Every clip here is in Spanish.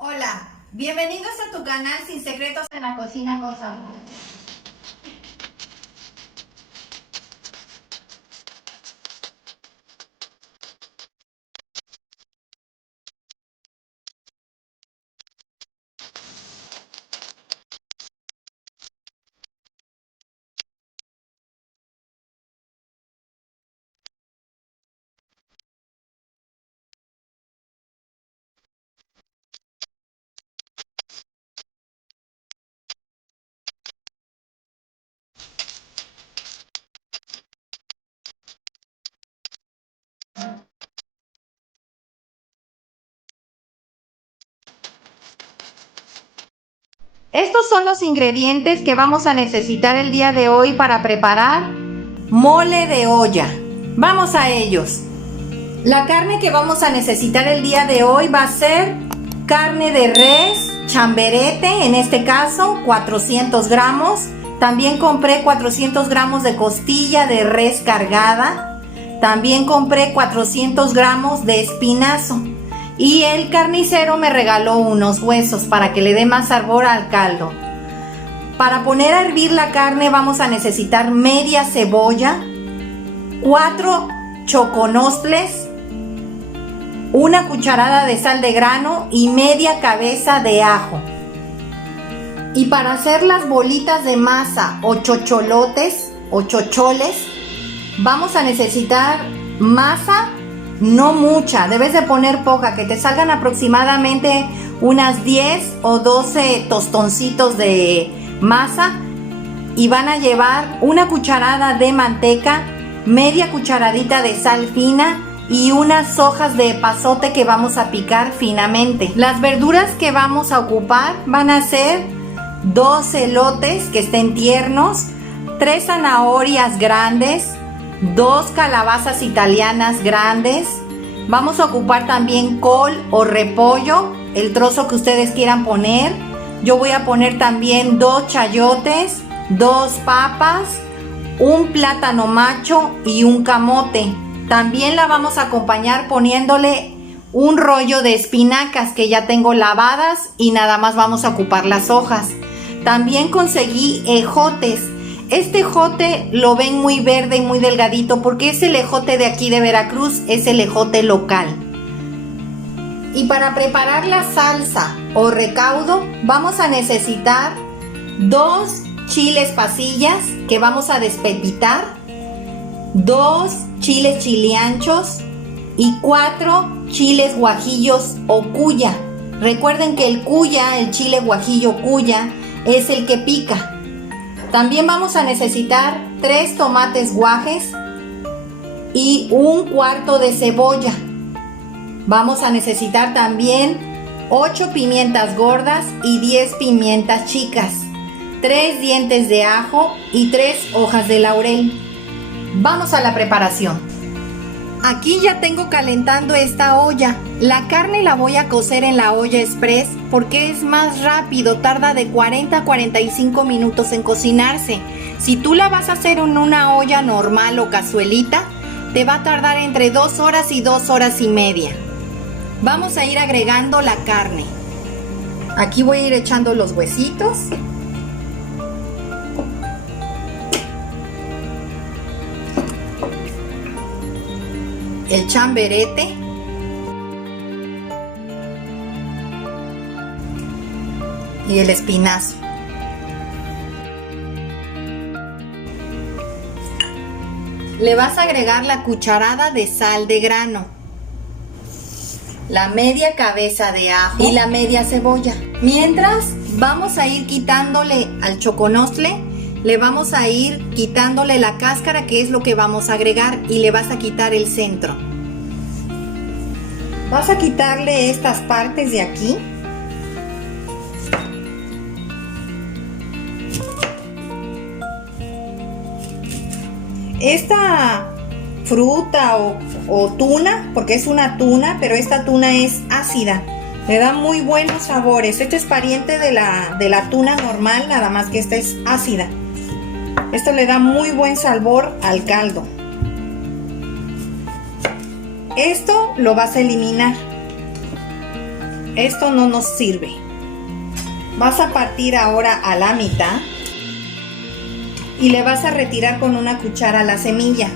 Hola, bienvenidos a tu canal Sin Secretos en la Cocina con Sabor. Estos son los ingredientes que vamos a necesitar el día de hoy para preparar mole de olla. Vamos a ellos. La carne que vamos a necesitar el día de hoy va a ser carne de res, chamberete, en este caso 400 gramos. También compré 400 gramos de costilla de res cargada. También compré 400 gramos de espinazo. Y el carnicero me regaló unos huesos para que le dé más sabor al caldo. Para poner a hervir la carne vamos a necesitar media cebolla, 4 choconostles, una cucharada de sal de grano y media cabeza de ajo. Y para hacer las bolitas de masa o chocholotes o chocholes, vamos a necesitar masa. No mucha, debes de poner poca, que te salgan aproximadamente unas 10 o 12 tostoncitos de masa. Y van a llevar una cucharada de manteca, media cucharadita de sal fina y unas hojas de epazote que vamos a picar finamente. Las verduras que vamos a ocupar van a ser 2 elotes que estén tiernos, 3 zanahorias grandes, 2 calabazas italianas grandes. Vamos a ocupar también col o repollo, el trozo que ustedes quieran poner. Yo voy a poner también 2 chayotes, 2 papas, un plátano macho y un camote. También la vamos a acompañar poniéndole un rollo de espinacas que ya tengo lavadas y nada más vamos a ocupar las hojas. También conseguí ejotes. Este ejote lo ven muy verde y muy delgadito porque es el ejote de aquí de Veracruz, es el ejote local. Y para preparar la salsa o recaudo vamos a necesitar 2 chiles pasillas que vamos a despepitar, 2 chiles chilianchos y 4 chiles guajillos o cuya. Recuerden que el cuya, el chile guajillo cuya, es el que pica. También vamos a necesitar 3 tomates guajes y un cuarto de cebolla. Vamos a necesitar también 8 pimientas gordas y 10 pimientas chicas, 3 dientes de ajo y 3 hojas de laurel. Vamos a la preparación. Aquí ya tengo calentando esta olla. La carne la voy a cocer en la olla express porque es más rápido, tarda de 40 a 45 minutos en cocinarse. Si tú la vas a hacer en una olla normal o cazuelita, te va a tardar entre 2 horas y 2 horas y media. Vamos a ir agregando la carne. Aquí voy a ir echando los huesitos. El chamberete, y el espinazo. Le vas a agregar la cucharada de sal de grano, la media cabeza de ajo y la media cebolla. Mientras vamos a ir quitándole al choconostle, le vamos a ir quitándole la cáscara, que es lo que vamos a agregar, y le vas a quitar el centro. Vas a quitarle estas partes de aquí. Esta fruta o tuna, porque es una tuna, pero esta tuna es ácida, le da muy buenos sabores. Este es pariente de la tuna normal, nada más que esta es ácida. Esto le da muy buen sabor al caldo. Esto lo vas a eliminar. esto no nos sirve. Vas a partir ahora a la mitad y le vas a retirar con una cuchara la semilla.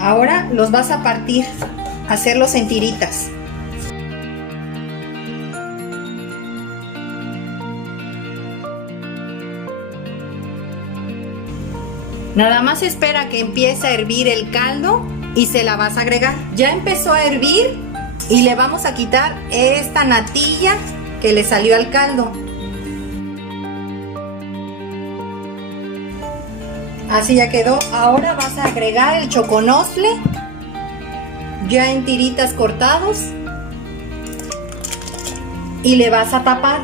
Ahora los vas a partir, hacerlos en tiritas. Nada más espera que empiece a hervir el caldo y se la vas a agregar. Ya empezó a hervir y le vamos a quitar esta natilla que le salió al caldo. Así ya quedó. Ahora vas a agregar el choconostle ya en tiritas cortados y le vas a tapar.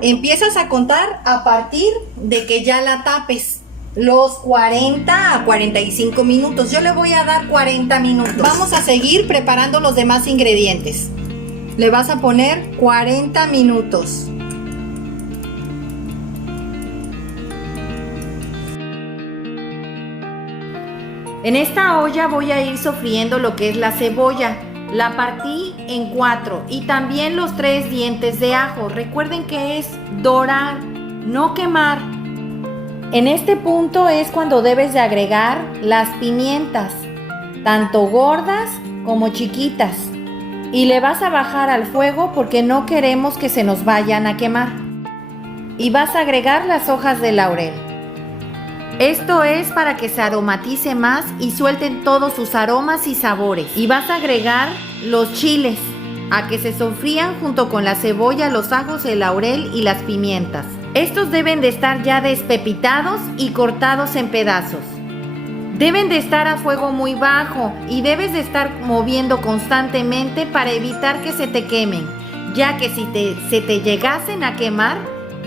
Empiezas a contar a partir de que ya la tapes. Los 40 a 45 minutos. Yo le voy a dar 40 minutos. Vamos a seguir preparando los demás ingredientes. Le vas a poner 40 minutos. En esta olla voy a ir sofriendo lo que es la cebolla. La partí en 4 y también los 3 dientes de ajo. Recuerden que es dorar, no quemar. En este punto es cuando debes de agregar las pimientas, tanto gordas como chiquitas. Y le vas a bajar al fuego porque no queremos que se nos vayan a quemar. Y vas a agregar las hojas de laurel. Esto es para que se aromatice más y suelten todos sus aromas y sabores. Y vas a agregar los chiles a que se sofrían junto con la cebolla, los ajos, el laurel y las pimientas. Estos deben de estar ya despepitados y cortados en pedazos. Deben de estar a fuego muy bajo y debes de estar moviendo constantemente para evitar que se te quemen, ya que si se te llegasen a quemar,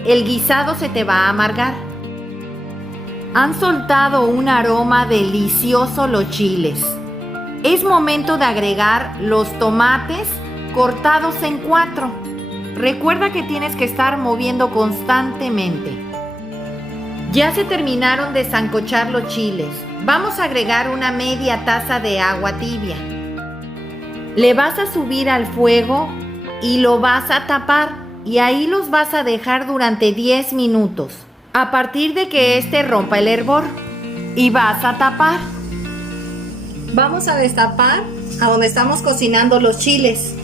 el guisado se te va a amargar. Han soltado un aroma delicioso los chiles. Es momento de agregar los tomates cortados en 4. Recuerda que tienes que estar moviendo constantemente. Ya se terminaron de sancochar los chiles. Vamos a agregar una media taza de agua tibia. Le vas a subir al fuego y lo vas a tapar y ahí los vas a dejar durante 10 minutos. A partir de que este rompa el hervor y vas a tapar. Vamos a destapar a donde estamos cocinando los chiles.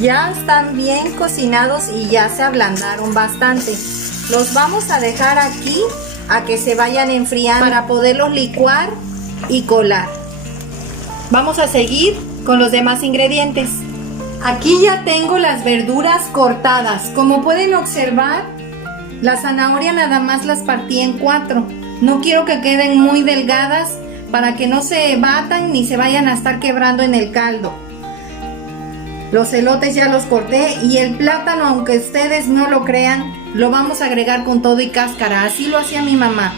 Ya están bien cocinados y ya se ablandaron bastante. Los vamos a dejar aquí a que se vayan enfriando para poderlos licuar y colar. Vamos a seguir con los demás ingredientes. Aquí ya tengo las verduras cortadas. Como pueden observar, la zanahoria nada más las partí en 4. No quiero que queden muy delgadas para que no se batan ni se vayan a estar quebrando en el caldo. Los elotes ya los corté y el plátano, aunque ustedes no lo crean, lo vamos a agregar con todo y cáscara. Así lo hacía mi mamá.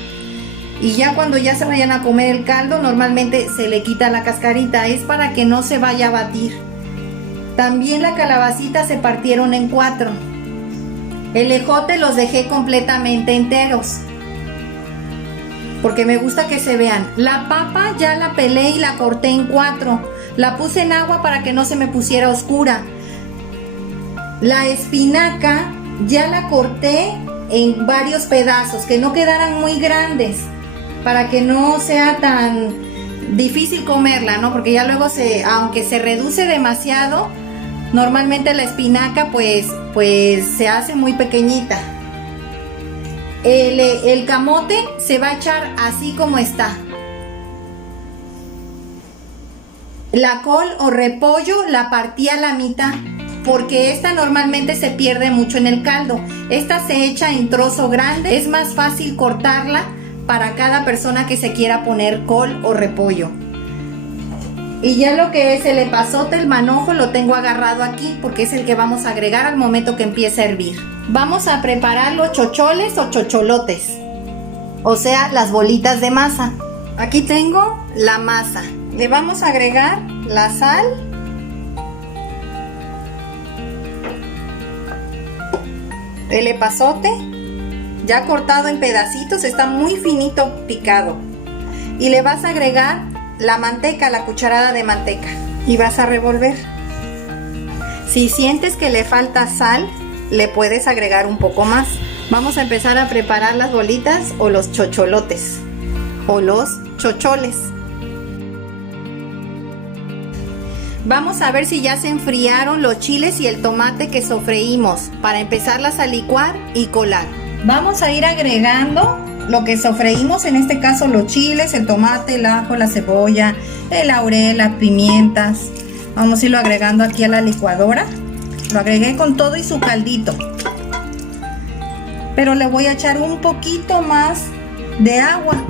Y ya cuando ya se vayan a comer el caldo, normalmente se le quita la cascarita. Es para que no se vaya a batir. También la calabacita se partieron en 4. El ejote los dejé completamente enteros, porque me gusta que se vean. La papa ya la pelé y la corté en 4. La puse en agua para que no se me pusiera oscura. La espinaca ya la corté en varios pedazos, que no quedaran muy grandes, para que no sea tan difícil comerla, ¿no? Porque ya luego aunque se reduce demasiado, normalmente la espinaca pues se hace muy pequeñita. El camote se va a echar así como está. La col o repollo la partí a la mitad, porque esta normalmente se pierde mucho en el caldo. Esta se echa en trozo grande, es más fácil cortarla para cada persona que se quiera poner col o repollo. Y ya lo que es el epazote, el manojo, lo tengo agarrado aquí porque es el que vamos a agregar al momento que empiece a hervir. Vamos a preparar los chocholes o chocholotes, o sea, las bolitas de masa. Aquí tengo la masa. Le vamos a agregar la sal, el epazote, ya cortado en pedacitos, está muy finito picado. Y le vas a agregar la manteca, la cucharada de manteca, y vas a revolver. Si sientes que le falta sal, le puedes agregar un poco más. Vamos a empezar a preparar las bolitas o los chocholotes o los chocholes. Vamos a ver si ya se enfriaron los chiles y el tomate que sofreímos para empezarlas a licuar y colar. Vamos a ir agregando lo que sofreímos, en este caso los chiles, el tomate, el ajo, la cebolla, el laurel, las pimientas. Vamos a irlo agregando aquí a la licuadora. Lo agregué con todo y su caldito, pero le voy a echar un poquito más de agua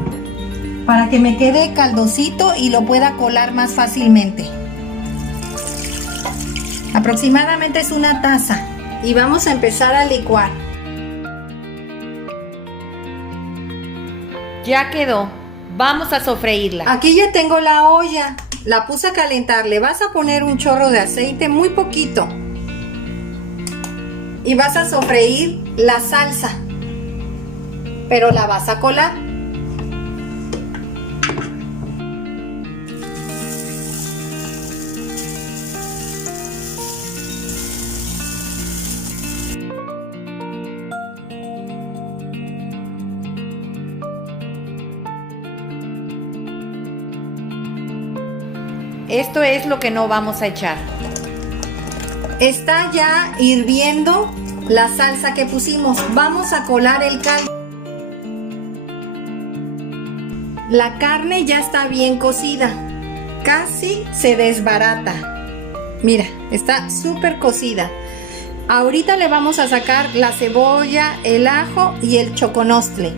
para que me quede caldosito y lo pueda colar más fácilmente. Aproximadamente es una taza y vamos a empezar a licuar. Ya quedó. Vamos a sofreírla. Aquí ya tengo la olla. La puse a calentar. Le vas a poner un chorro de aceite, muy poquito. Y vas a sofreír la salsa. Pero la vas a colar. Esto es lo que no vamos a echar. Está ya hirviendo la salsa que pusimos. Vamos a colar el caldo. La carne ya está bien cocida. Casi se desbarata. Mira, está súper cocida. Ahorita le vamos a sacar la cebolla, el ajo y el choconostle.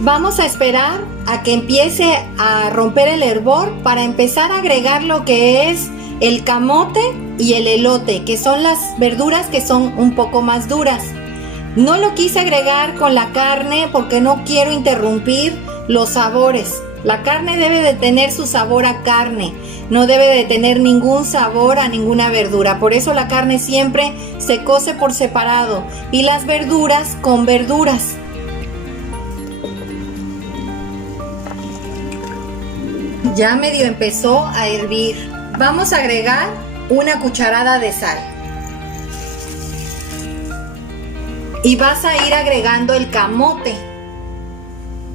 Vamos a esperar a que empiece a romper el hervor para empezar a agregar lo que es el camote y el elote, que son las verduras que son un poco más duras. No lo quise agregar con la carne porque no quiero interrumpir los sabores. La carne debe de tener su sabor a carne, no debe de tener ningún sabor a ninguna verdura. Por eso la carne siempre se cose por separado y las verduras con verduras. Ya medio empezó a hervir. Vamos a agregar una cucharada de sal. Y vas a ir agregando el camote.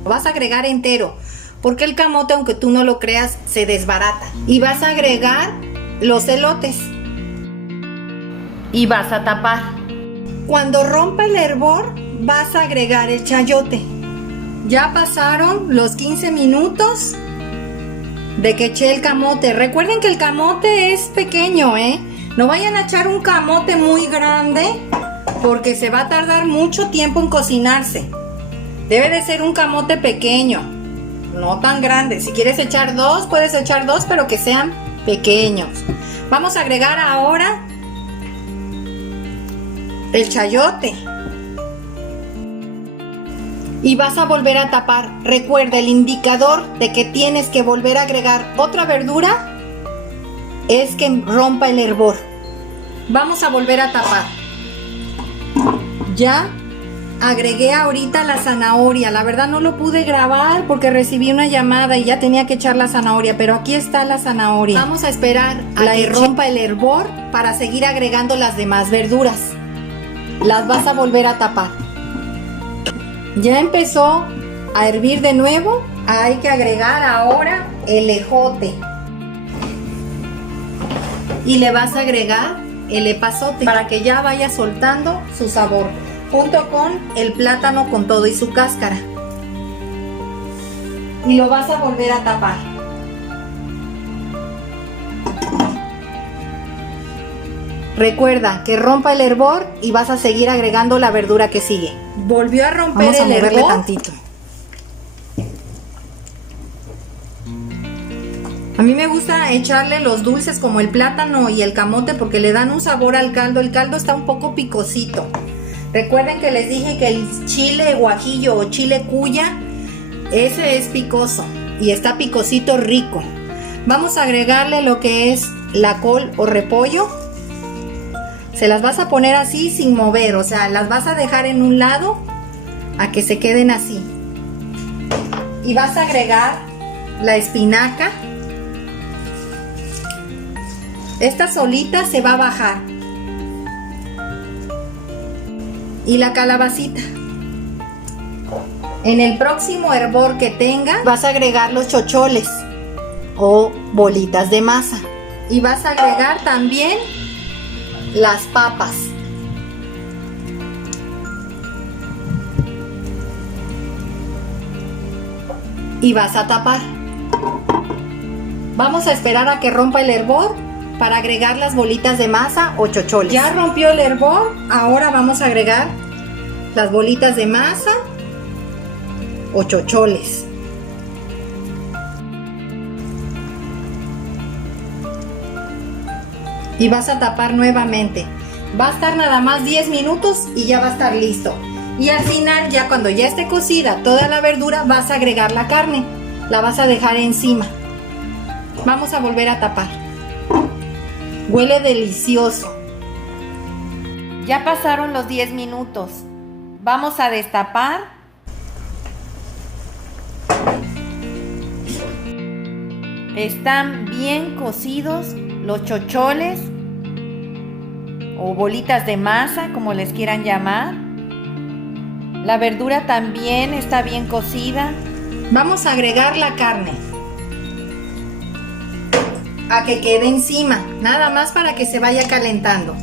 Lo vas a agregar entero, porque el camote, aunque tú no lo creas, se desbarata. Y vas a agregar los elotes. Y vas a tapar. Cuando rompa el hervor, vas a agregar el chayote. Ya pasaron los 15 minutos de que eché el camote. Recuerden que el camote es pequeño, no vayan a echar un camote muy grande porque se va a tardar mucho tiempo en cocinarse. Debe de ser un camote pequeño, no tan grande. Si quieres echar dos, puedes echar dos, pero que sean pequeños. Vamos a agregar ahora el chayote. Y vas a volver a tapar. Recuerda, el indicador de que tienes que volver a agregar otra verdura es que rompa el hervor. Vamos a volver a tapar. Ya agregué ahorita la zanahoria. La verdad no lo pude grabar porque recibí una llamada y ya tenía que echar la zanahoria, pero aquí está la zanahoria. Vamos a esperar a que rompa el hervor para seguir agregando las demás verduras. Las vas a volver a tapar. Ya empezó a hervir de nuevo. Hay que agregar ahora el ejote. Y le vas a agregar el epazote para que ya vaya soltando su sabor, junto con el plátano con todo y su cáscara. Y lo vas a volver a tapar. Recuerda que rompa el hervor y vas a seguir agregando la verdura que sigue. Volvió a romper el hervor. Tantito. A mí me gusta echarle los dulces como el plátano y el camote porque le dan un sabor al caldo. El caldo está un poco picosito. Recuerden que les dije que el chile guajillo o chile cuya, ese es picoso y está picosito rico. Vamos a agregarle lo que es la col o repollo. Se las vas a poner así sin mover, o sea, las vas a dejar en un lado a que se queden así. Y vas a agregar la espinaca. Esta solita se va a bajar. Y la calabacita. En el próximo hervor que tengas vas a agregar los chocholes o bolitas de masa. Y vas a agregar también las papas. Y vas a tapar. Vamos a esperar a que rompa el hervor para agregar las bolitas de masa o chocholes. Ya rompió el hervor, ahora vamos a agregar las bolitas de masa o chocholes. Y vas a tapar nuevamente. Va a estar nada más 10 minutos y ya va a estar listo. Y al final, ya cuando ya esté cocida toda la verdura, vas a agregar la carne. La vas a dejar encima. Vamos a volver a tapar. Huele delicioso. Ya pasaron los 10 minutos. Vamos a destapar. Están bien cocidos los chocholes o bolitas de masa, como les quieran llamar. La verdura también está bien cocida. Vamos a agregar la carne a que quede encima, nada más para que se vaya calentando.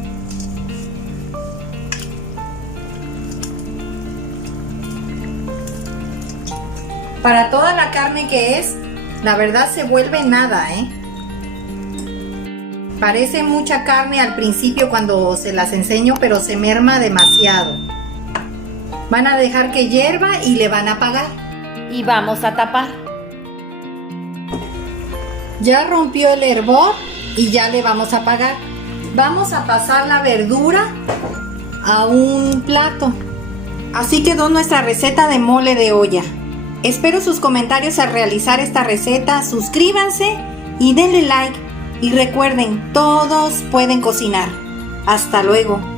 Para toda la carne que es, la verdad se vuelve nada, Parece mucha carne al principio cuando se las enseño, pero se merma demasiado. Van a dejar que hierva y le van a apagar. Y vamos a tapar. Ya rompió el hervor y ya le vamos a apagar. Vamos a pasar la verdura a un plato. Así quedó nuestra receta de mole de olla. Espero sus comentarios al realizar esta receta. Suscríbanse y denle like. Y recuerden, todos pueden cocinar. Hasta luego.